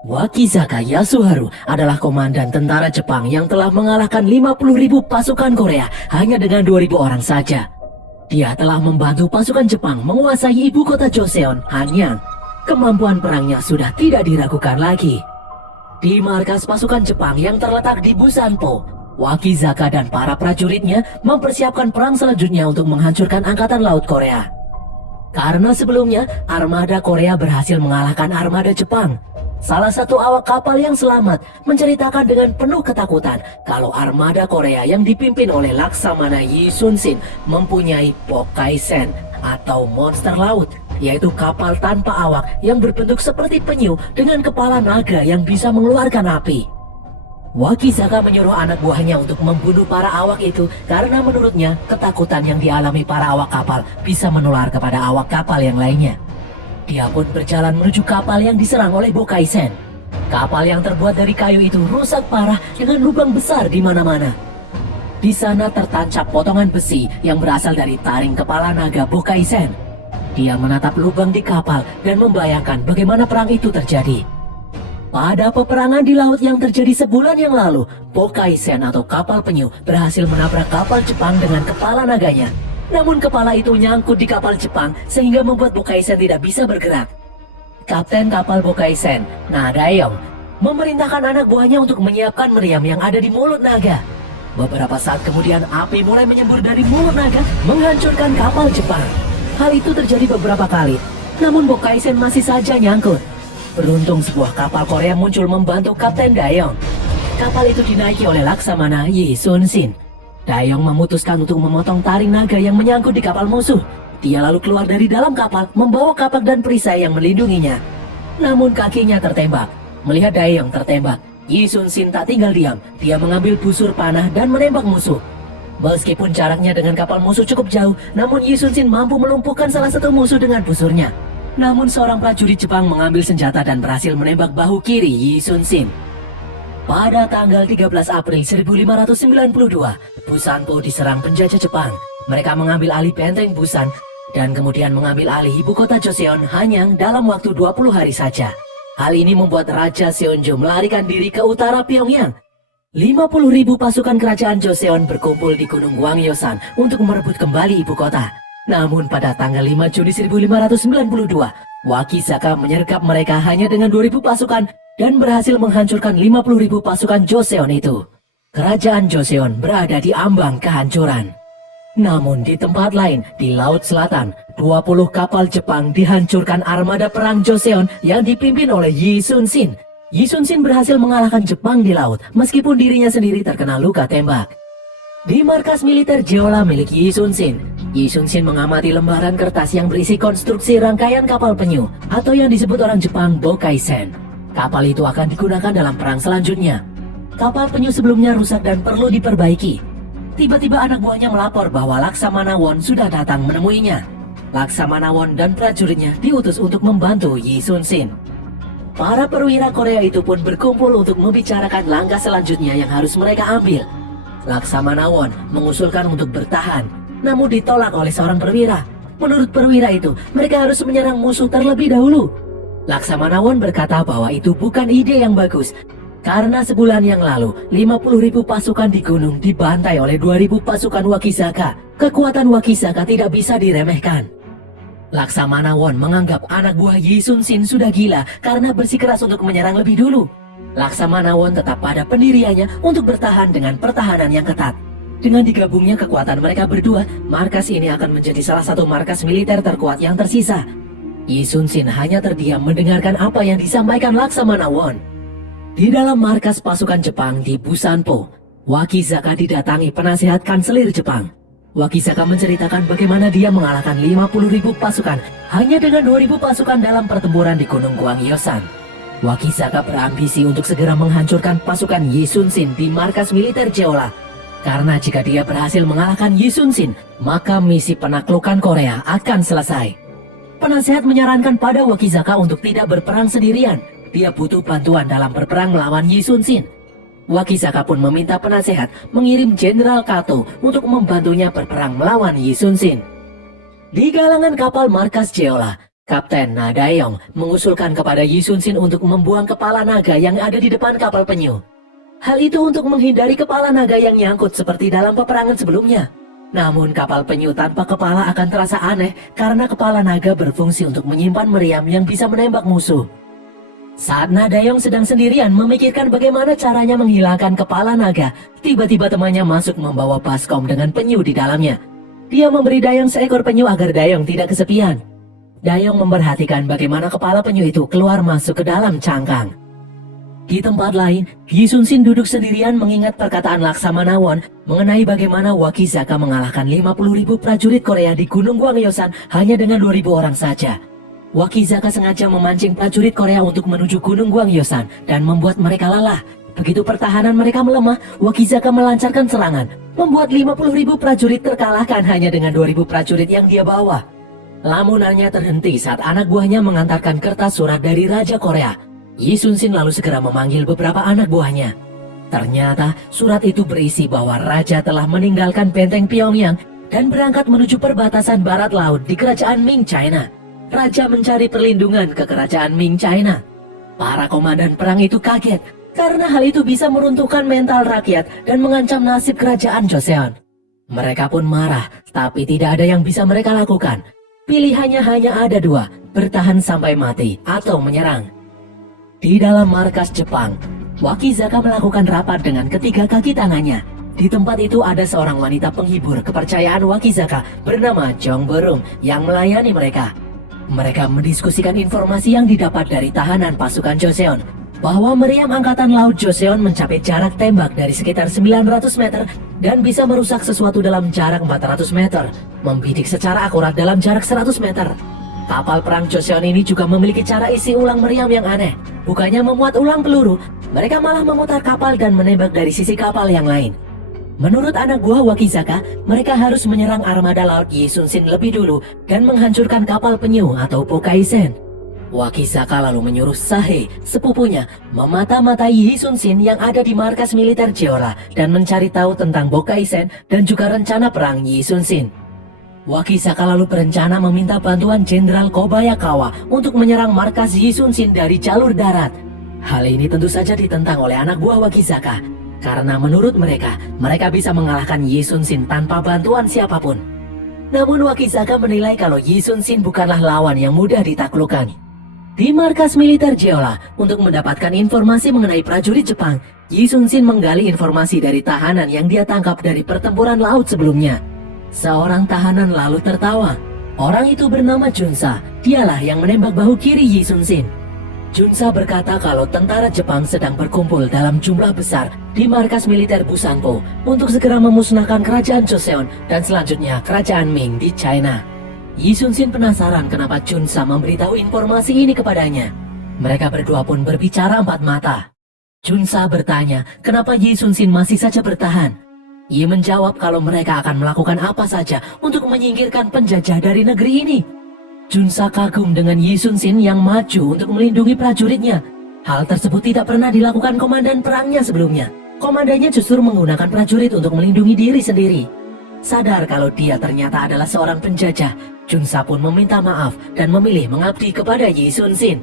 Wakizaka Yasuharu adalah komandan tentara Jepang yang telah mengalahkan 50.000 pasukan Korea hanya dengan 2.000 orang saja. Dia telah membantu pasukan Jepang menguasai ibu kota Joseon, Hanyang. Kemampuan perangnya sudah tidak diragukan lagi. Di markas pasukan Jepang yang terletak di Busanpo, Wakizaka dan para prajuritnya mempersiapkan perang selanjutnya untuk menghancurkan Angkatan Laut Korea. Karena sebelumnya, armada Korea berhasil mengalahkan armada Jepang. Salah satu awak kapal yang selamat menceritakan dengan penuh ketakutan kalau armada Korea yang dipimpin oleh Laksamana Yi Sun-shin mempunyai Bokaisen atau monster laut, yaitu kapal tanpa awak yang berbentuk seperti penyu dengan kepala naga yang bisa mengeluarkan api. Wakizaka menyuruh anak buahnya untuk membunuh para awak itu karena menurutnya ketakutan yang dialami para awak kapal bisa menular kepada awak kapal yang lainnya. Dia pun berjalan menuju kapal yang diserang oleh Bokaisen. Kapal yang terbuat dari kayu itu rusak parah dengan lubang besar di mana-mana. Di sana tertancap potongan besi yang berasal dari taring kepala naga Bokaisen. Dia menatap lubang di kapal dan membayangkan bagaimana perang itu terjadi. Pada peperangan di laut yang terjadi sebulan yang lalu, Bokaisen atau kapal penyu berhasil menabrak kapal Jepang dengan kepala naganya. Namun kepala itu nyangkut di kapal Jepang sehingga membuat Bokaisen tidak bisa bergerak. Kapten kapal Bokaisen, Nadayong, memerintahkan anak buahnya untuk menyiapkan meriam yang ada di mulut naga. Beberapa saat kemudian api mulai menyembur dari mulut naga menghancurkan kapal Jepang. Hal itu terjadi beberapa kali, namun Bokaisen masih saja nyangkut. Beruntung sebuah kapal Korea muncul membantu Kapten Dayong. Kapal itu dinaiki oleh Laksamana Yi Sun-shin. Dayong memutuskan untuk memotong taring naga yang menyangkut di kapal musuh. Dia lalu keluar dari dalam kapal membawa kapak dan perisai yang melindunginya. Namun kakinya tertembak. Melihat Dayong tertembak, Yi Sun-shin tak tinggal diam. Dia mengambil busur panah dan menembak musuh. Meskipun jaraknya dengan kapal musuh cukup jauh, namun Yi Sun-shin mampu melumpuhkan salah satu musuh dengan busurnya. Namun seorang prajurit Jepang mengambil senjata dan berhasil menembak bahu kiri Yi Sun-shin. Pada tanggal 13 April 1592, Busanpo diserang penjajah Jepang. Mereka mengambil alih benteng Busan dan kemudian mengambil alih ibu kota Joseon, Hanyang dalam waktu 20 hari saja. Hal ini membuat Raja Seonjo melarikan diri ke utara Pyongyang. 50.000 pasukan kerajaan Joseon berkumpul di Gunung Gwanggyeosan untuk merebut kembali ibu kota. Namun pada tanggal 5 Juni 1592, Wakizaka menyergap mereka hanya dengan 2.000 pasukan dan berhasil menghancurkan 50.000 pasukan Joseon itu. Kerajaan Joseon berada di ambang kehancuran. Namun di tempat lain, di Laut Selatan, 20 kapal Jepang dihancurkan armada perang Joseon yang dipimpin oleh Yi Sun-shin. Yi Sun-shin berhasil mengalahkan Jepang di laut meskipun dirinya sendiri terkena luka tembak. Di markas militer Jeolla milik Yi Sun-shin, Yi Sun-shin mengamati lembaran kertas yang berisi konstruksi rangkaian kapal penyu atau yang disebut orang Jepang Bokaisen. Kapal itu akan digunakan dalam perang selanjutnya. Kapal penyu sebelumnya rusak dan perlu diperbaiki. Tiba-tiba anak buahnya melapor bahwa Laksamana Won sudah datang menemuinya. Laksamana Won dan prajuritnya diutus untuk membantu Yi Sun-shin. Para perwira Korea itu pun berkumpul untuk membicarakan langkah selanjutnya yang harus mereka ambil. Laksamana Won mengusulkan untuk bertahan, namun ditolak oleh seorang perwira. Menurut perwira itu, mereka harus menyerang musuh terlebih dahulu. Laksamana Won berkata bahwa itu bukan ide yang bagus, karena sebulan yang lalu 50.000 pasukan di gunung dibantai oleh 2.000 pasukan Wakizaka. Kekuatan Wakizaka tidak bisa diremehkan. Laksamana Won menganggap anak buah Yi Sun-shin sudah gila karena bersikeras untuk menyerang lebih dulu. Laksamana Won tetap pada pendiriannya untuk bertahan dengan pertahanan yang ketat. Dengan digabungnya kekuatan mereka berdua, markas ini akan menjadi salah satu markas militer terkuat yang tersisa. Yi Sun-shin hanya terdiam mendengarkan apa yang disampaikan Laksamana Won. Di dalam markas pasukan Jepang di Busanpo, Wakizaka didatangi penasihat kanselir Jepang. Wakizaka menceritakan bagaimana dia mengalahkan 50.000 pasukan hanya dengan 2.000 pasukan dalam pertempuran di Gunung Gwanggyeosan. Wakizaka berambisi untuk segera menghancurkan pasukan Yi Sun-shin di markas militer Jeolla. Karena jika dia berhasil mengalahkan Yi Sun-shin, maka misi penaklukan Korea akan selesai. Penasihat menyarankan pada Wakizaka untuk tidak berperang sendirian. Dia butuh bantuan dalam berperang melawan Yi Sun-shin. Wakizaka pun meminta penasehat mengirim Jenderal Kato untuk membantunya berperang melawan Yi Sun-shin. Di galangan kapal markas Jeolla, Kapten Na Dayong mengusulkan kepada Yi Sun Sin untuk membuang kepala naga yang ada di depan kapal penyu. Hal itu untuk menghindari kepala naga yang nyangkut seperti dalam peperangan sebelumnya. Namun kapal penyu tanpa kepala akan terasa aneh karena kepala naga berfungsi untuk menyimpan meriam yang bisa menembak musuh. Saat Na Dayong sedang sendirian memikirkan bagaimana caranya menghilangkan kepala naga, tiba-tiba temannya masuk membawa baskom dengan penyu di dalamnya. Dia memberi Dayong seekor penyu agar Dayong tidak kesepian. Dayong memperhatikan bagaimana kepala penyu itu keluar masuk ke dalam cangkang. Di tempat lain, Yi Sun Sin duduk sendirian mengingat perkataan Laksamana Won mengenai bagaimana Wakizaka mengalahkan 50.000 prajurit Korea di Gunung Gwanggyeosan hanya dengan 2.000 orang saja. Wakizaka sengaja memancing prajurit Korea untuk menuju Gunung Gwanggyeosan dan membuat mereka lelah. Begitu pertahanan mereka melemah, Wakizaka melancarkan serangan, membuat 50.000 prajurit terkalahkan hanya dengan 2.000 prajurit yang dia bawa. Lamunannya terhenti saat anak buahnya mengantarkan kertas surat dari Raja Korea. Yi Sun Sin lalu segera memanggil beberapa anak buahnya. Ternyata surat itu berisi bahwa Raja telah meninggalkan benteng Pyongyang dan berangkat menuju perbatasan barat laut di kerajaan Ming China. Raja mencari perlindungan ke kerajaan Ming China. Para komandan perang itu kaget karena hal itu bisa meruntuhkan mental rakyat dan mengancam nasib kerajaan Joseon. Mereka pun marah, tapi tidak ada yang bisa mereka lakukan. Pilihannya hanya ada dua, bertahan sampai mati atau menyerang. Di dalam markas Jepang, Wakizaka melakukan rapat dengan ketiga kaki tangannya. Di tempat itu ada seorang wanita penghibur kepercayaan Wakizaka bernama Jong Berung yang melayani mereka. Mereka mendiskusikan informasi yang didapat dari tahanan pasukan Joseon, bahwa meriam angkatan laut Joseon mencapai jarak tembak dari sekitar 900 meter dan bisa merusak sesuatu dalam jarak 400 meter, membidik secara akurat dalam jarak 100 meter. Kapal perang Joseon ini juga memiliki cara isi ulang meriam yang aneh. Bukannya memuat ulang peluru, mereka malah memutar kapal dan menembak dari sisi kapal yang lain. Menurut anak buah Wakizaka, mereka harus menyerang armada laut Yi Sun Sin lebih dulu dan menghancurkan kapal penyu atau Pokaisen. Wakizaka lalu menyuruh Sahe, sepupunya, memata-matai Yi Sun Sin yang ada di markas militer Jeolla dan mencari tahu tentang Bokaisen dan juga rencana perang Yi Sun Sin. Wakizaka lalu berencana meminta bantuan Jenderal Kobayakawa untuk menyerang markas Yi Sun Sin dari jalur darat. Hal ini tentu saja ditentang oleh anak buah Wakizaka, karena menurut mereka bisa mengalahkan Yi Sun Sin tanpa bantuan siapapun. Namun Wakizaka menilai kalau Yi Sun Sin bukanlah lawan yang mudah ditaklukkan. Di markas militer Jeolla, untuk mendapatkan informasi mengenai prajurit Jepang, Yi Sun Sin menggali informasi dari tahanan yang dia tangkap dari pertempuran laut sebelumnya. Seorang tahanan lalu tertawa. Orang itu bernama Junsa, dialah yang menembak bahu kiri Yi Sun Sin. Junsa berkata kalau tentara Jepang sedang berkumpul dalam jumlah besar di markas militer Busanpo untuk segera memusnahkan kerajaan Joseon dan selanjutnya kerajaan Ming di China. Yi Sun Sin penasaran kenapa Junsa memberitahu informasi ini kepadanya. Mereka berdua pun berbicara empat mata. Junsa bertanya kenapa Yi Sun Sin masih saja bertahan. Yi menjawab kalau mereka akan melakukan apa saja untuk menyingkirkan penjajah dari negeri ini. Junsa kagum dengan Yi Sun Sin yang maju untuk melindungi prajuritnya. Hal tersebut tidak pernah dilakukan komandan perangnya sebelumnya. Komandannya justru menggunakan prajurit untuk melindungi diri sendiri. Sadar kalau dia ternyata adalah seorang penjajah, Junsa pun meminta maaf dan memilih mengabdi kepada Yi Sun Sin.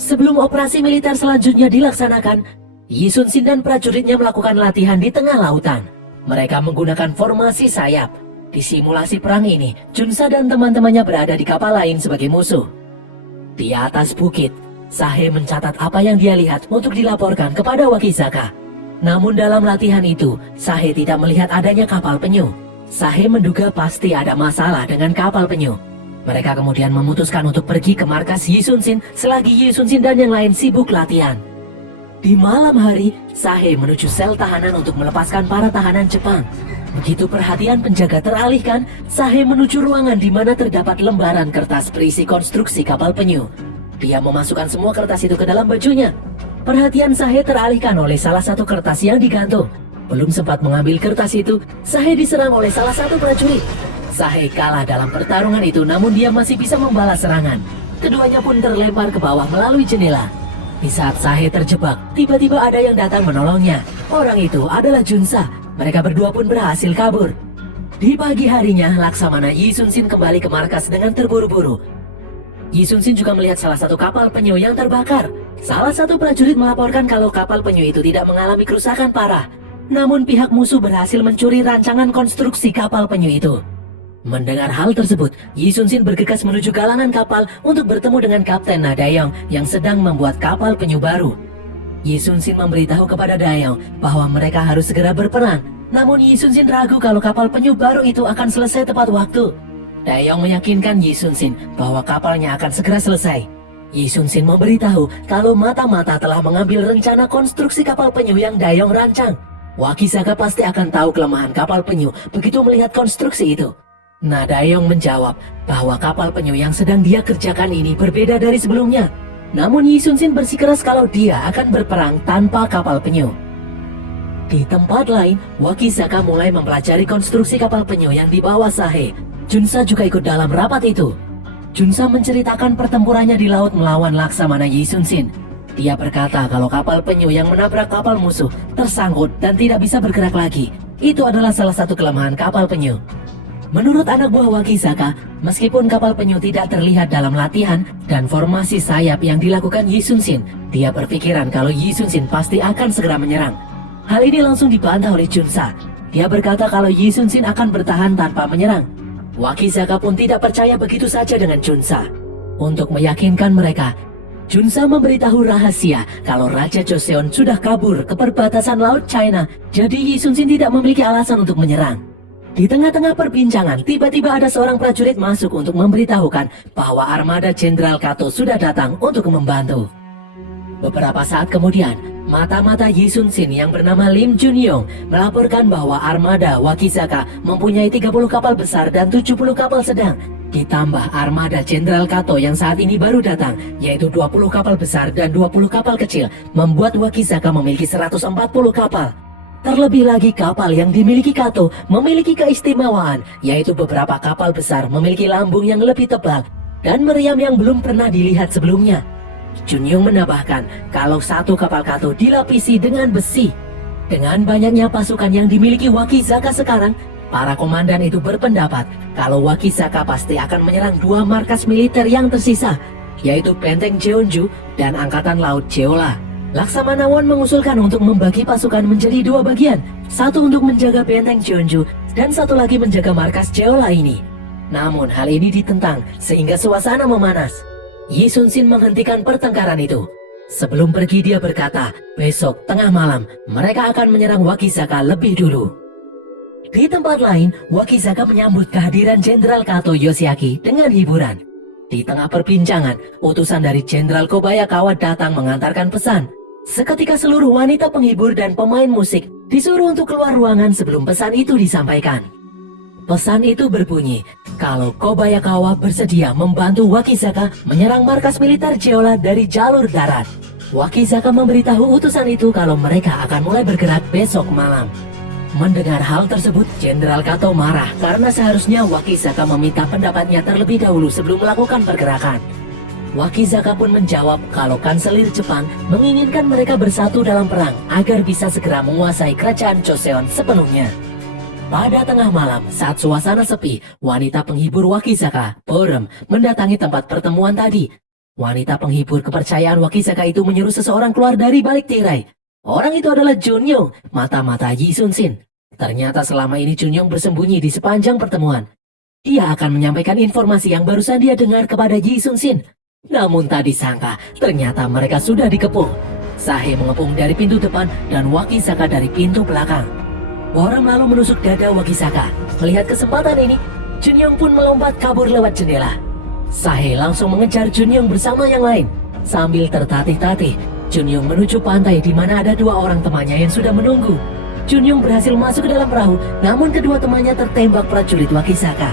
Sebelum operasi militer selanjutnya dilaksanakan, Yi Sun Sin dan prajuritnya melakukan latihan di tengah lautan. Mereka menggunakan formasi sayap. Di simulasi perang ini, Junsa dan teman-temannya berada di kapal lain sebagai musuh. Di atas bukit, Sahe mencatat apa yang dia lihat untuk dilaporkan kepada Wakizaka. Namun dalam latihan itu, Sahe tidak melihat adanya kapal penyu. Sahe menduga pasti ada masalah dengan kapal penyu. Mereka kemudian memutuskan untuk pergi ke markas Yi Sun Sin selagi Yi Sun Sin dan yang lain sibuk latihan. Di malam hari, Sahe menuju sel tahanan untuk melepaskan para tahanan Jepang. Begitu perhatian penjaga teralihkan, Sahe menuju ruangan di mana terdapat lembaran kertas berisi konstruksi kapal penyu. Dia memasukkan semua kertas itu ke dalam bajunya. Perhatian Sahe teralihkan oleh salah satu kertas yang digantung. Belum sempat mengambil kertas itu, Sahe diserang oleh salah satu prajurit. Sahe kalah dalam pertarungan itu, namun dia masih bisa membalas serangan. Keduanya pun terlempar ke bawah melalui jendela. Di saat Sahe terjebak, tiba-tiba ada yang datang menolongnya. Orang itu adalah Junsa. Mereka berdua pun berhasil kabur. Di pagi harinya, Laksamana Yi Sun Sin kembali ke markas dengan terburu-buru. Yi Sun-shin juga melihat salah satu kapal penyu yang terbakar. Salah satu prajurit melaporkan kalau kapal penyu itu tidak mengalami kerusakan parah. Namun pihak musuh berhasil mencuri rancangan konstruksi kapal penyu itu. Mendengar hal tersebut, Yi Sun-shin bergegas menuju galangan kapal untuk bertemu dengan Kapten Na Dayong yang sedang membuat kapal penyu baru. Yi Sun-shin memberitahu kepada Dayong bahwa mereka harus segera berperang. Namun Yi Sun-shin ragu kalau kapal penyu baru itu akan selesai tepat waktu. Dayong meyakinkan Yi Sun-shin bahwa kapalnya akan segera selesai. Yi Sun-shin memberitahu kalau mata-mata telah mengambil rencana konstruksi kapal penyu yang Dayong rancang. Wakizaka pasti akan tahu kelemahan kapal penyu begitu melihat konstruksi itu. Nah, Dayong menjawab bahwa kapal penyu yang sedang dia kerjakan ini berbeda dari sebelumnya. Namun Yi Sun-shin bersikeras kalau dia akan berperang tanpa kapal penyu. Di tempat lain, Wakizaka mulai mempelajari konstruksi kapal penyu yang dibawa Sahe. Junsa juga ikut dalam rapat itu. Junsa menceritakan pertempurannya di laut melawan Laksamana Yi Sun-shin. Dia berkata kalau kapal penyu yang menabrak kapal musuh tersangkut dan tidak bisa bergerak lagi. Itu adalah salah satu kelemahan kapal penyu. Menurut anak buah Wakizaka, meskipun kapal penyu tidak terlihat dalam latihan dan formasi sayap yang dilakukan Yi Sun-shin, dia berpikiran kalau Yi Sun-shin pasti akan segera menyerang. Hal ini langsung dibantah oleh Junsa. Dia berkata kalau Yi Sun-shin akan bertahan tanpa menyerang. Wakizaka pun tidak percaya begitu saja dengan Junsa. Untuk meyakinkan mereka, Junsa memberitahu rahasia kalau Raja Joseon sudah kabur ke perbatasan Laut China, jadi Yi Sun-shin tidak memiliki alasan untuk menyerang. Di tengah-tengah perbincangan, tiba-tiba ada seorang prajurit masuk untuk memberitahukan bahwa armada Jenderal Kato sudah datang untuk membantu. Beberapa saat kemudian, mata-mata Yi Sun-shin yang bernama Lim Junyong melaporkan bahwa armada Wakizaka mempunyai 30 kapal besar dan 70 kapal sedang. Ditambah armada Jenderal Kato yang saat ini baru datang, yaitu 20 kapal besar dan 20 kapal kecil, membuat Wakizaka memiliki 140 kapal. Terlebih lagi kapal yang dimiliki Kato memiliki keistimewaan, yaitu beberapa kapal besar memiliki lambung yang lebih tebal dan meriam yang belum pernah dilihat sebelumnya. Junyong menambahkan kalau satu kapal Kato dilapisi dengan besi. Dengan banyaknya pasukan yang dimiliki Wakizaka sekarang, para komandan itu berpendapat kalau Wakizaka pasti akan menyerang dua markas militer yang tersisa, yaitu Benteng Jeonju dan Angkatan Laut Jeolla. Laksamana Won mengusulkan untuk membagi pasukan menjadi dua bagian, satu untuk menjaga Benteng Jeonju dan satu lagi menjaga markas Jeolla ini. Namun hal ini ditentang sehingga suasana memanas. Yi Sun-shin menghentikan pertengkaran itu. Sebelum pergi dia berkata, besok tengah malam mereka akan menyerang Wakizaka lebih dulu. Di tempat lain, Wakizaka menyambut kehadiran Jenderal Kato Yoshiaki dengan hiburan. Di tengah perbincangan, utusan dari Jenderal Kobayakawa datang mengantarkan pesan. Seketika seluruh wanita penghibur dan pemain musik disuruh untuk keluar ruangan sebelum pesan itu disampaikan. Pesan itu berbunyi, kalau Kobayakawa bersedia membantu Wakizaka menyerang markas militer Jeolla dari jalur darat. Wakizaka memberitahu utusan itu kalau mereka akan mulai bergerak besok malam. Mendengar hal tersebut, Jenderal Kato marah karena seharusnya Wakizaka meminta pendapatnya terlebih dahulu sebelum melakukan pergerakan. Wakizaka pun menjawab kalau Kanselir Jepang menginginkan mereka bersatu dalam perang agar bisa segera menguasai kerajaan Joseon sepenuhnya. Pada tengah malam, saat suasana sepi, wanita penghibur Wakizaka, Borem, mendatangi tempat pertemuan tadi. Wanita penghibur kepercayaan Wakizaka itu menyuruh seseorang keluar dari balik tirai. Orang itu adalah Junyong, mata-mata Yi Sun-shin. Ternyata selama ini Junyong bersembunyi di sepanjang pertemuan. Dia akan menyampaikan informasi yang barusan dia dengar kepada Yi Sun-shin. Namun tak disangka, ternyata mereka sudah dikepung. Sahe mengepung dari pintu depan dan Wakizaka dari pintu belakang. Borem lalu menusuk dada Wakizaka. Melihat kesempatan ini, Junyong pun melompat kabur lewat jendela. Sahe langsung mengejar Junyong bersama yang lain. Sambil tertatih-tatih, Junyong menuju pantai di mana ada dua orang temannya yang sudah menunggu. Junyong berhasil masuk ke dalam perahu, namun kedua temannya tertembak prajurit Wakizaka.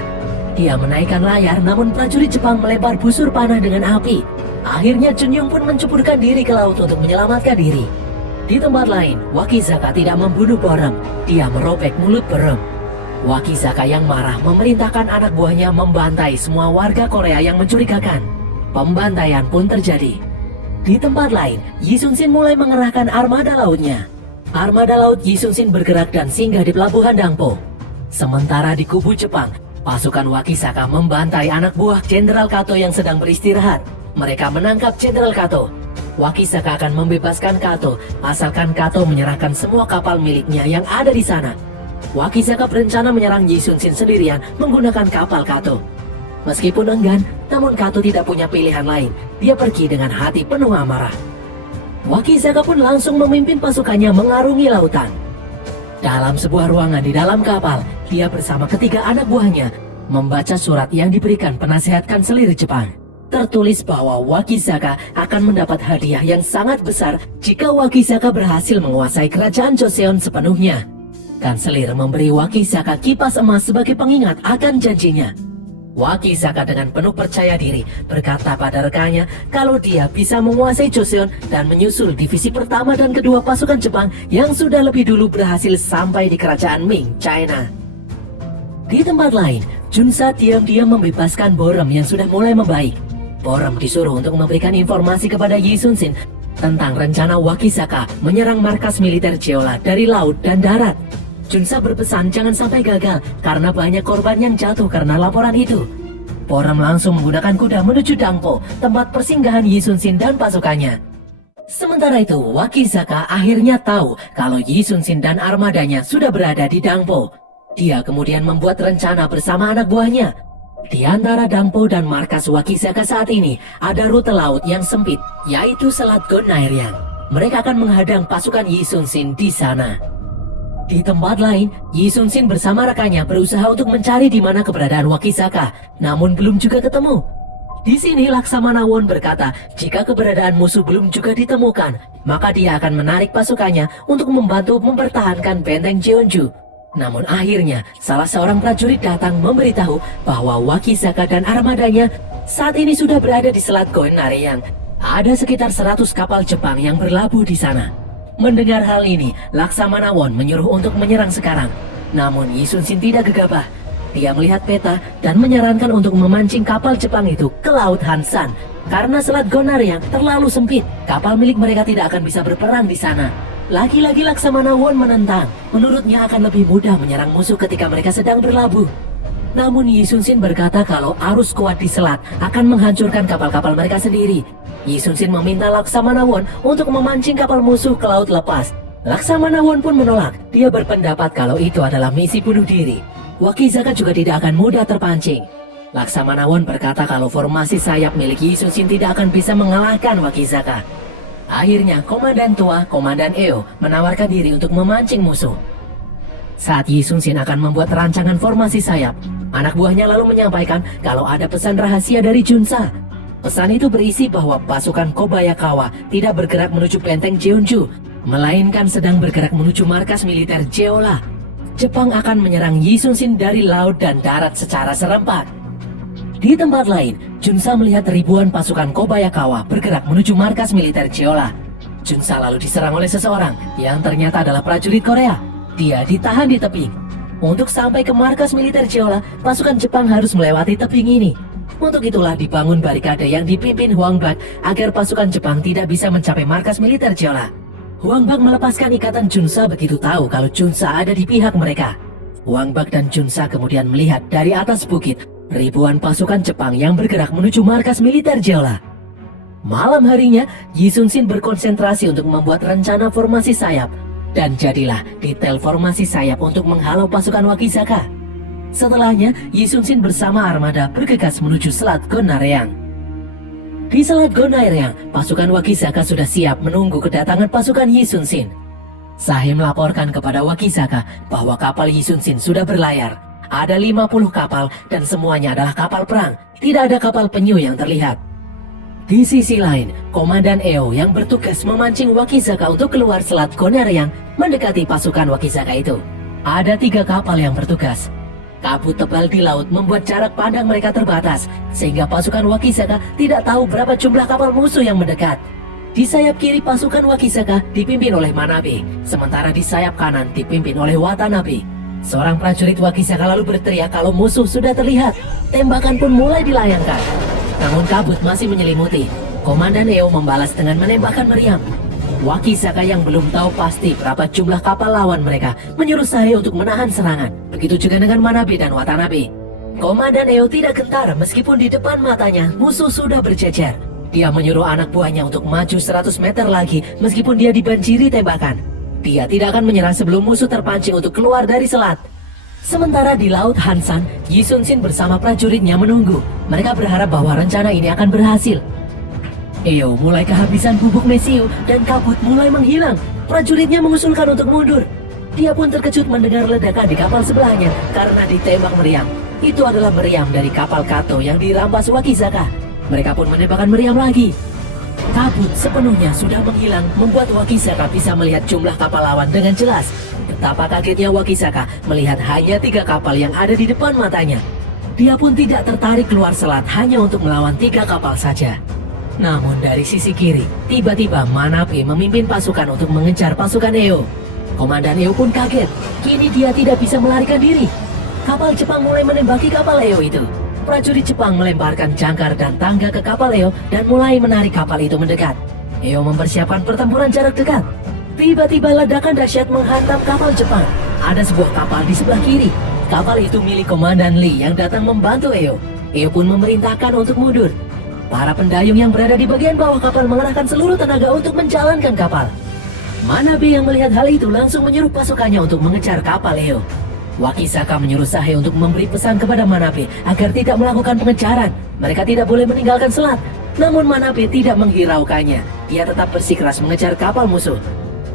Dia menaikkan layar, namun prajurit Jepang melempar busur panah dengan api. Akhirnya Junyong pun menceburkan diri ke laut untuk menyelamatkan diri. Di tempat lain, Wakizaka tidak membunuh Borem, dia merobek mulut Borem. Wakizaka yang marah memerintahkan anak buahnya membantai semua warga Korea yang mencurigakan. Pembantaian pun terjadi. Di tempat lain, Yi Sun-shin mulai mengerahkan armada lautnya. Armada laut Yi Sun-shin bergerak dan singgah di pelabuhan Dangpo. Sementara di kubu Jepang, Pasukan Wakisaka membantai anak buah Jenderal Kato yang sedang beristirahat. Mereka menangkap Jenderal Kato. Wakisaka akan membebaskan Kato asalkan Kato menyerahkan semua kapal miliknya yang ada di sana. Wakisaka berencana menyerang Yi Sun Shin sendirian menggunakan kapal Kato. Meskipun enggan, namun Kato tidak punya pilihan lain. Dia pergi dengan hati penuh amarah. Wakisaka pun langsung memimpin pasukannya mengarungi lautan. Dalam sebuah ruangan di dalam kapal, dia bersama ketiga anak buahnya membaca surat yang diberikan penasehat kanselir Jepang. Tertulis bahwa Wakisaka akan mendapat hadiah yang sangat besar jika Wakisaka berhasil menguasai kerajaan Joseon sepenuhnya. Kanselir memberi Wakisaka kipas emas sebagai pengingat akan janjinya. Wakisaka dengan penuh percaya diri berkata pada rekannya kalau dia bisa menguasai Joseon dan menyusul divisi pertama dan kedua pasukan Jepang yang sudah lebih dulu berhasil sampai di kerajaan Ming, China. Di tempat lain, Junsa diam-diam membebaskan Borem yang sudah mulai membaik. Borem disuruh untuk memberikan informasi kepada Yi Sun Shin tentang rencana Wakisaka menyerang markas militer Jeolla dari laut dan darat. Junsa berpesan jangan sampai gagal karena banyak korban yang jatuh karena laporan itu. Borem langsung menggunakan kuda menuju Dangpo, tempat persinggahan Yi Sun Shin dan pasukannya. Sementara itu, Wakisaka akhirnya tahu kalau Yi Sun Shin dan armadanya sudah berada di Dangpo. Dia kemudian membuat rencana bersama anak buahnya. Di antara Dangpo dan markas Wakisaka saat ini ada rute laut yang sempit, yaitu Selat Gonaeriang. Mereka akan menghadang pasukan Yi Sun Shin di sana. Di tempat lain, Yi Sun Shin bersama rekannya berusaha untuk mencari di mana keberadaan Wakisaka, namun belum juga ketemu. Di sini Laksamana Won berkata, jika keberadaan musuh belum juga ditemukan, maka dia akan menarik pasukannya untuk membantu mempertahankan benteng Jeonju. Namun akhirnya, salah seorang prajurit datang memberitahu bahwa Wakisaka dan armadanya saat ini sudah berada di Selat Gonaeriang. Ada sekitar 100 kapal Jepang yang berlabuh di sana. Mendengar hal ini, Laksamana Won menyuruh untuk menyerang sekarang. Namun Yi Sun Shin tidak gegabah. Dia melihat peta dan menyarankan untuk memancing kapal Jepang itu ke Laut Hansan. Karena Selat Gonaeriang terlalu sempit, kapal milik mereka tidak akan bisa berperang di sana. Lagi-lagi Laksamana Won menentang. Menurutnya akan lebih mudah menyerang musuh ketika mereka sedang berlabuh. Namun Yi Sun Shin berkata kalau arus kuat di selat akan menghancurkan kapal-kapal mereka sendiri. Yi Sun Shin meminta Laksamana Won untuk memancing kapal musuh ke laut lepas. Laksamana Won pun menolak. Dia berpendapat kalau itu adalah misi bunuh diri. Wakisaka juga tidak akan mudah terpancing. Laksamana Won berkata kalau formasi sayap milik Yi Sun Shin tidak akan bisa mengalahkan Wakisaka. Akhirnya Komandan Tua, Komandan Eo menawarkan diri untuk memancing musuh. Saat Yi Sun Shin akan membuat rancangan formasi sayap, anak buahnya lalu menyampaikan kalau ada pesan rahasia dari Junsa. Pesan itu berisi bahwa pasukan Kobayakawa tidak bergerak menuju benteng Jeonju, melainkan sedang bergerak menuju markas militer Jeolla. Jepang akan menyerang Yi Sun Shin dari laut dan darat secara serempak. Di tempat lain, Junsa melihat ribuan pasukan Kobayakawa bergerak menuju markas militer Jeolla. Junsa lalu diserang oleh seseorang yang ternyata adalah prajurit Korea. Dia ditahan di tebing. Untuk sampai ke markas militer Jeolla, pasukan Jepang harus melewati tebing ini. Untuk itulah dibangun barikade yang dipimpin Huang Bak agar pasukan Jepang tidak bisa mencapai markas militer Jeolla. Huang Bak melepaskan ikatan Junsa begitu tahu kalau Junsa ada di pihak mereka. Huang Bak dan Junsa kemudian melihat dari atas bukit ribuan pasukan Jepang yang bergerak menuju markas militer Jeolla. Malam harinya, Yi Sun Shin berkonsentrasi untuk membuat rencana formasi sayap. Dan jadilah detail formasi sayap untuk menghalau pasukan Wakisaka. Setelahnya, Yi Sun Shin bersama armada bergegas menuju Selat Gonaeriang. Di Selat Gonaeriang, pasukan Wakisaka sudah siap menunggu kedatangan pasukan Yi Sun Shin. Sahe melaporkan kepada Wakisaka bahwa kapal Yi Sun Shin sudah berlayar. Ada 50 kapal dan semuanya adalah kapal perang. Tidak ada kapal penyu yang terlihat. Di sisi lain, Komandan Eo yang bertugas memancing Wakisaka untuk keluar Selat Gonaeriang mendekati pasukan Wakisaka itu. Ada 3 kapal yang bertugas. Kabut tebal di laut membuat jarak pandang mereka terbatas, sehingga pasukan Wakisaka tidak tahu berapa jumlah kapal musuh yang mendekat. Di sayap kiri pasukan Wakisaka dipimpin oleh Manabe, sementara di sayap kanan dipimpin oleh Watanabe. Seorang prajurit Wakisaka lalu berteriak kalau musuh sudah terlihat. Tembakan pun mulai dilayangkan. Namun kabut masih menyelimuti. Komandan Eo membalas dengan menembakkan meriam. Wakisaka yang belum tahu pasti berapa jumlah kapal lawan mereka menyuruh Sahe untuk menahan serangan. Begitu juga dengan Manabe dan Watanabe. Komandan Eo tidak gentar meskipun di depan matanya musuh sudah berjejer. Dia menyuruh anak buahnya untuk maju 100 meter lagi meskipun dia dibanjiri tembakan. Dia tidak akan menyerah sebelum musuh terpancing untuk keluar dari selat. Sementara di Laut Hansan, Yi Sun Sin bersama prajuritnya menunggu. Mereka berharap bahwa rencana ini akan berhasil. Eo mulai kehabisan bubuk mesiu dan kabut mulai menghilang. Prajuritnya mengusulkan untuk mundur. Dia pun terkejut mendengar ledakan di kapal sebelahnya karena ditembak meriam. Itu adalah meriam dari kapal Kato yang dirampas Wakizaka. Mereka pun menembakkan meriam lagi. Kabut sepenuhnya sudah menghilang membuat Wakizaka bisa melihat jumlah kapal lawan dengan jelas. Betapa kagetnya Wakizaka melihat hanya 3 kapal yang ada di depan matanya. Dia pun tidak tertarik keluar selat hanya untuk melawan 3 kapal saja. Namun dari sisi kiri, tiba-tiba Manabe memimpin pasukan untuk mengejar pasukan Eo. Komandan Eo pun kaget. Kini dia tidak bisa melarikan diri. Kapal Jepang mulai menembaki kapal Eo itu. Prajurit Jepang melemparkan jangkar dan tangga ke kapal Eo dan mulai menarik kapal itu mendekat. Eo mempersiapkan pertempuran jarak dekat. Tiba-tiba ledakan dahsyat menghantam kapal Jepang. Ada sebuah kapal di sebelah kiri. Kapal itu milik Komandan Lee yang datang membantu Eo. Eo pun memerintahkan untuk mundur. Para pendayung yang berada di bagian bawah kapal mengerahkan seluruh tenaga untuk menjalankan kapal. Manabe yang melihat hal itu langsung menyuruh pasukannya untuk mengejar kapal Eo. Wakizaka menyuruh Sahe untuk memberi pesan kepada Manabe agar tidak melakukan pengejaran. Mereka tidak boleh meninggalkan selat. Namun Manabe tidak menghiraukannya. Dia tetap bersikeras mengejar kapal musuh.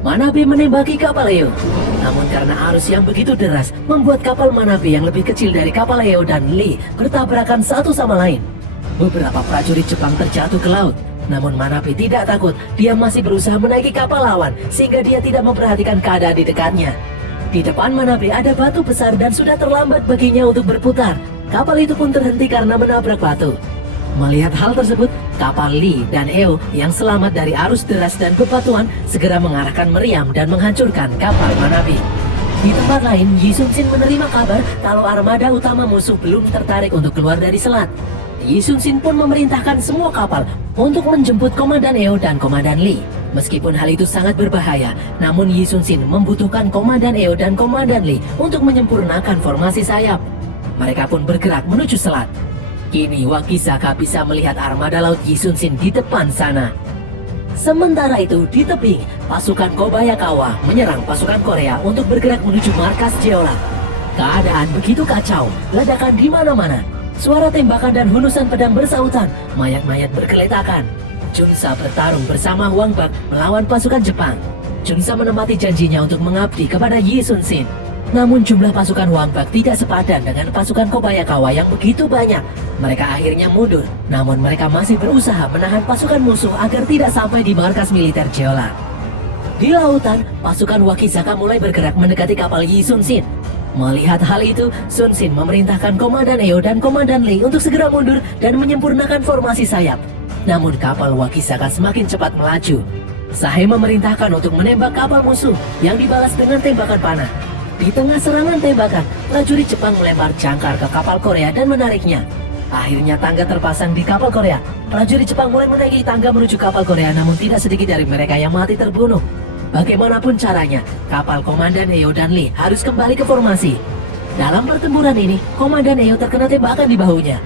Manabe menembaki kapal Eo. Namun karena arus yang begitu deras, membuat kapal Manabe yang lebih kecil dari kapal Eo dan Lee bertabrakan satu sama lain. Beberapa prajurit Jepang terjatuh ke laut. Namun Manabe tidak takut. Dia masih berusaha menaiki kapal lawan sehingga dia tidak memperhatikan keadaan di dekatnya. Di depan Manabe ada batu besar dan sudah terlambat baginya untuk berputar. Kapal itu pun terhenti karena menabrak batu. Melihat hal tersebut, kapal Lee dan Eo yang selamat dari arus deras dan bebatuan segera mengarahkan meriam dan menghancurkan kapal Manabe. Di tempat lain, Yi Sun Sin menerima kabar kalau armada utama musuh belum tertarik untuk keluar dari selat. Yi Sun Sin pun memerintahkan semua kapal untuk menjemput Komandan Eo dan Komandan Lee. Meskipun hal itu sangat berbahaya, namun Yi Sun Sin membutuhkan Komandan Eo dan Komandan Lee untuk menyempurnakan formasi sayap. Mereka pun bergerak menuju selat. Kini Wakizaka bisa melihat armada laut Yi Sun Sin di depan sana. Sementara itu, di tebing, pasukan Kobayakawa menyerang pasukan Korea untuk bergerak menuju markas Jeolla. Keadaan begitu kacau, ledakan di mana-mana. Suara tembakan dan hunusan pedang bersautan, mayat-mayat bergeletakan. Chunsa bertarung bersama Wang Bak melawan pasukan Jepang. Chunsa menempati janjinya untuk mengabdi kepada Yi Sun Sin. Namun jumlah pasukan Wang Bak tidak sepadan dengan pasukan Kobayakawa yang begitu banyak. Mereka akhirnya mundur, namun mereka masih berusaha menahan pasukan musuh agar tidak sampai di markas militer Jeolla. Di lautan, pasukan Wakizaka mulai bergerak mendekati kapal Yi Sun Sin. Melihat hal itu, Sun Sin memerintahkan Komandan Eo dan Komandan Lee untuk segera mundur dan menyempurnakan formasi sayap. Namun kapal Wakizaka semakin cepat melaju. Sahe memerintahkan untuk menembak kapal musuh yang dibalas dengan tembakan panah. Di tengah serangan tembakan, prajurit Jepang melempar jangkar ke kapal Korea dan menariknya. Akhirnya tangga terpasang di kapal Korea. Prajurit Jepang mulai menaiki tangga menuju kapal Korea, namun tidak sedikit dari mereka yang mati terbunuh. Bagaimanapun caranya, kapal Komandan Eo dan Lee harus kembali ke formasi. Dalam pertempuran ini, Komandan Eo terkena tembakan di bahunya.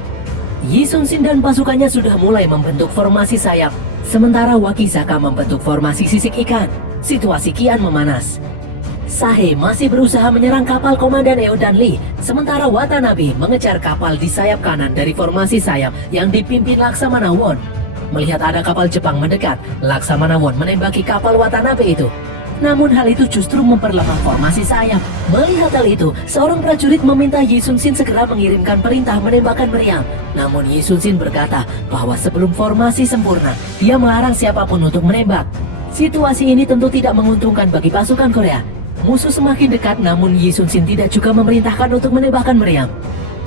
Yi Sun Sin dan pasukannya sudah mulai membentuk formasi sayap, sementara Wakizaka membentuk formasi sisik ikan. Situasi kian memanas. Sahe masih berusaha menyerang kapal Komandan Eo dan Lee, sementara Watanabe mengejar kapal di sayap kanan dari formasi sayap yang dipimpin Laksamana Won. Melihat ada kapal Jepang mendekat, Laksamana Won menembaki kapal Watanabe itu. Namun hal itu justru memperlemah formasi sayap. Melihat hal itu, seorang prajurit meminta Yi Sun Sin segera mengirimkan perintah menembakkan meriam. Namun Yi Sun Sin berkata bahwa sebelum formasi sempurna, dia melarang siapapun untuk menembak. Situasi ini tentu tidak menguntungkan bagi pasukan Korea. Musuh semakin dekat, namun Yi Sun Sin tidak juga memerintahkan untuk menembakkan meriam.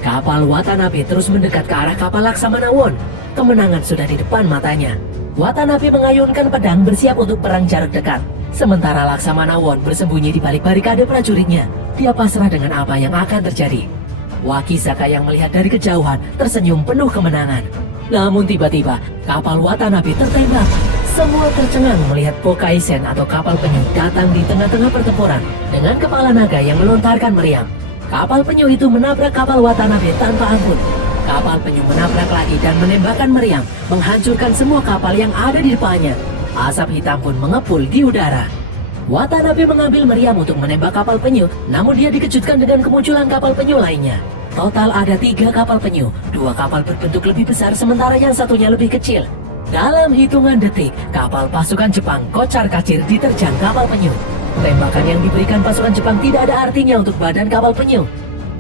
Kapal Watanabe terus mendekat ke arah kapal Laksamana Won. Kemenangan sudah di depan matanya. Watanabe mengayunkan pedang bersiap untuk perang jarak dekat. Sementara Laksamana Won bersembunyi di balik barikade prajuritnya. Dia pasrah dengan apa yang akan terjadi. Wakizaka yang melihat dari kejauhan tersenyum penuh kemenangan. Namun tiba-tiba kapal Watanabe tertembak. Semua tercengang melihat Kokaisen atau kapal penyu datang di tengah-tengah pertempuran dengan kepala naga yang melontarkan meriam. Kapal penyu itu menabrak kapal Watanabe tanpa ampun. Kapal penyu menabrak lagi dan menembakkan meriam, menghancurkan semua kapal yang ada di depannya. Asap hitam pun mengepul di udara. Watanabe mengambil meriam untuk menembak kapal penyu, namun dia dikejutkan dengan kemunculan kapal penyu lainnya. Total ada 3 kapal penyu, 2 kapal berbentuk lebih besar sementara yang satunya lebih kecil. Dalam hitungan detik, kapal pasukan Jepang kocar-kacir diterjang kapal penyu. Tembakan yang diberikan pasukan Jepang tidak ada artinya untuk badan kapal penyu.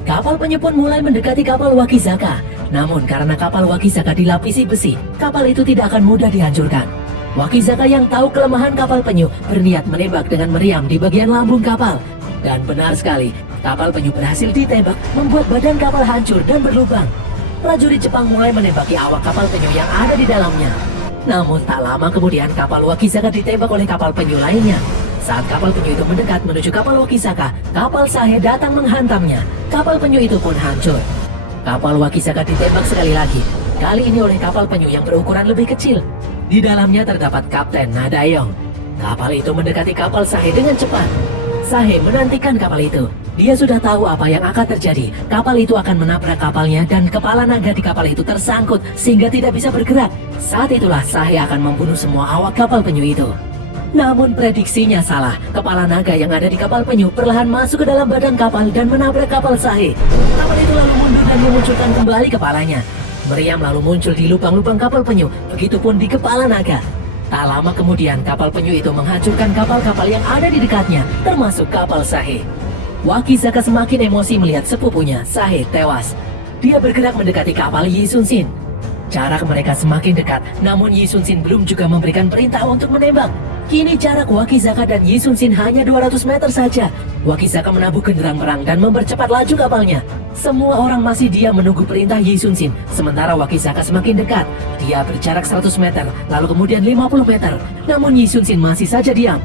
Kapal penyu pun mulai mendekati kapal Wakizaka. Namun karena kapal Wakizaka dilapisi besi, kapal itu tidak akan mudah dihancurkan. Wakizaka yang tahu kelemahan kapal penyu berniat menembak dengan meriam di bagian lambung kapal. Dan benar sekali, kapal penyu berhasil ditembak membuat badan kapal hancur dan berlubang. Prajurit Jepang mulai menembaki awak kapal penyu yang ada di dalamnya. Namun tak lama kemudian kapal Wakizaka ditembak oleh kapal penyu lainnya. Saat kapal penyu itu mendekat menuju kapal Wakizaka, kapal Sahe datang menghantamnya. Kapal penyu itu pun hancur. Kapal Wakizaka ditembak sekali lagi, kali ini oleh kapal penyu yang berukuran lebih kecil. Di dalamnya terdapat Kapten Nadayong. Kapal itu mendekati kapal Sahe dengan cepat. Sahe menantikan kapal itu. Dia sudah tahu apa yang akan terjadi. Kapal itu akan menabrak kapalnya dan kepala naga di kapal itu tersangkut sehingga tidak bisa bergerak. Saat itulah Sahe akan membunuh semua awak kapal penyu itu. Namun prediksinya salah. Kepala naga yang ada di kapal penyu perlahan masuk ke dalam badan kapal dan menabrak kapal Sahe. Kapal itu lalu mundur dan memunculkan kembali kepalanya. Meriam lalu muncul di lubang-lubang kapal penyu, begitupun di kepala naga. Tak lama kemudian kapal penyu itu menghancurkan kapal-kapal yang ada di dekatnya, termasuk kapal Sahe. Wakizaka semakin emosi melihat sepupunya, Sahe, tewas. Dia bergerak mendekati kapal Yi Sun Shin. Jarak mereka semakin dekat, namun Yi Sun Shin belum juga memberikan perintah untuk menembak. Kini jarak Wakizaka dan Yi Sun Shin hanya 200 meter saja. Wakizaka menabuh genderang perang dan mempercepat laju kapalnya. Semua orang masih diam menunggu perintah Yi Sun Shin, sementara Wakizaka semakin dekat. Dia berjarak 100 meter, lalu kemudian 50 meter. Namun Yi Sun Shin masih saja diam.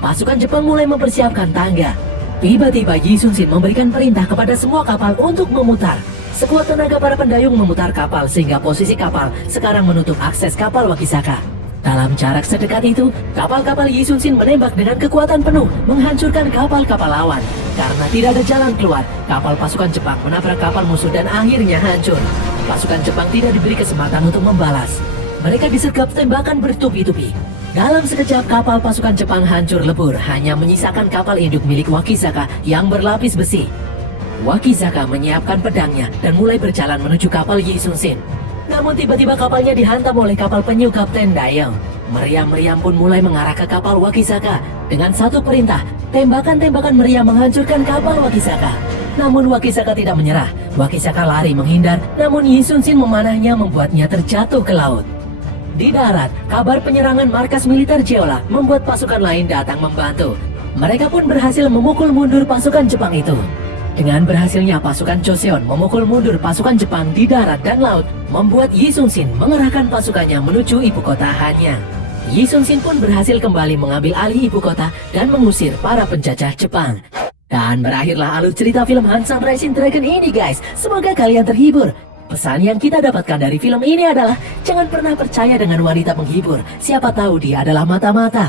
Pasukan Jepang mulai mempersiapkan tangga. Tiba-tiba Yi Sun Shin memberikan perintah kepada semua kapal untuk memutar. Sekuat tenaga para pendayung memutar kapal sehingga posisi kapal sekarang menutup akses kapal Wakizaka. Dalam jarak sedekat itu, kapal-kapal Yi Sun Shin menembak dengan kekuatan penuh, menghancurkan kapal-kapal lawan. Karena tidak ada jalan keluar, kapal pasukan Jepang menabrak kapal musuh dan akhirnya hancur. Pasukan Jepang tidak diberi kesempatan untuk membalas. Mereka disergap tembakan bertubi-tubi. Dalam sekejap kapal pasukan Jepang hancur lebur, hanya menyisakan kapal induk milik Wakizaka yang berlapis besi. Wakizaka menyiapkan pedangnya dan mulai berjalan menuju kapal Yi Sun Shin. Namun tiba-tiba kapalnya dihantam oleh kapal penyu Kapten Dayong. Meriam-meriam pun mulai mengarah ke kapal Wakizaka. Dengan satu perintah, tembakan-tembakan meriam menghancurkan kapal Wakizaka. Namun Wakizaka tidak menyerah. Wakizaka lari menghindar, namun Yi Sun Shin memanahnya membuatnya terjatuh ke laut. Di darat, kabar penyerangan markas militer Jeolla membuat pasukan lain datang membantu. Mereka pun berhasil memukul mundur pasukan Jepang itu. Dengan berhasilnya pasukan Joseon memukul mundur pasukan Jepang di darat dan laut, membuat Yi Sun Shin mengerahkan pasukannya menuju ibu kota Hanyang. Yi Sun Shin pun berhasil kembali mengambil alih ibu kota dan mengusir para penjajah Jepang. Dan berakhirlah alur cerita film Hansan Rising Dragon ini guys. Semoga kalian terhibur. Pesan yang kita dapatkan dari film ini adalah jangan pernah percaya dengan wanita penghibur. Siapa tahu dia adalah mata-mata.